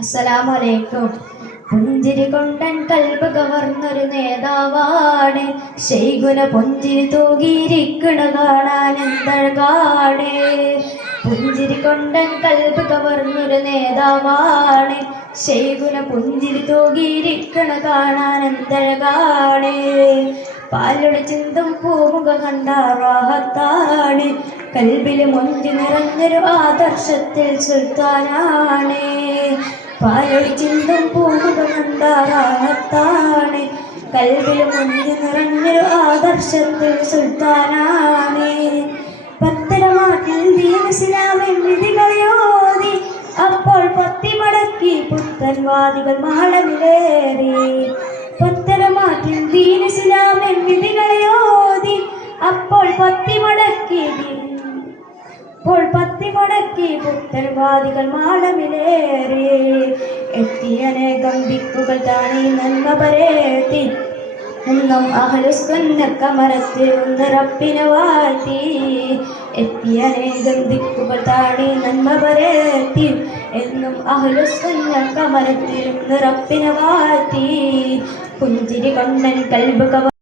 അസ്സലാമലൈക്കും. പുഞ്ചിരി കൊണ്ടൻ കൽബ് കവർന്നൊരു നേതാവാണ്. ശൈഖുന പുഞ്ചിരി തൂകിയിരിക്കണ കാണാൻ എന്തഴകാണ്. പുഞ്ചിരി കൊണ്ടൻ കൽബ് കവർന്നൊരു നേതാവാണ്. ശൈഖുന പുഞ്ചിരി തൂകിയിരിക്കണ കാണാൻ എന്തഴകാണ്. പാലൊളി ചിന്തും പൂമുഖ കണ്ട റാഹത്താണ്. കൽബില് മൊഞ്ചി നിറഞ്ഞൊരു ആദർശത്തിൽ സുൽത്താനാണ്. പാലൊളി ചിന്തും പൂമുഖ കണ്ട റാഹത്താണ്. കൽബില് മൊഞ്ചി നിറഞ്ഞൊരു ആദർശത്തിൽ സുൽത്താനാണ്. പത്തരമാറ്റിൽ ദീൻ ഇസ്ലാമിൻ വിധികളോതി അപ്പോൾ പത്തി മടക്കി പുത്തൻ വാദികൾ മാളമിലേറി. പത്തരമാറ്റിൽ ദീൻ ഇസ്ലാമിൻ വിധികളോതി അപ്പോൾ പത്തി മടക്കി പുത്തൻവാദികൾ മാളമിലേറി. എത്തിയനേകം ദിക്കുകൾ താണി നന്മ പരേത്തി. എന്നും അഹ്ലുസുന്നക്കമരത്തിൽ ഒന്ന് റബ്ബിനെ വാഴ്ത്തി. എത്തിയനേകം ദിക്കുകൾ താണി നന്മ പരേത്തി. എന്നും അഹ്ലുസുന്നക്കമരത്തിൽ ഒന്ന് റബ്ബിനെ വാഴ്ത്തി. പുഞ്ചിരി കൊണ്ടൻ കൽബ്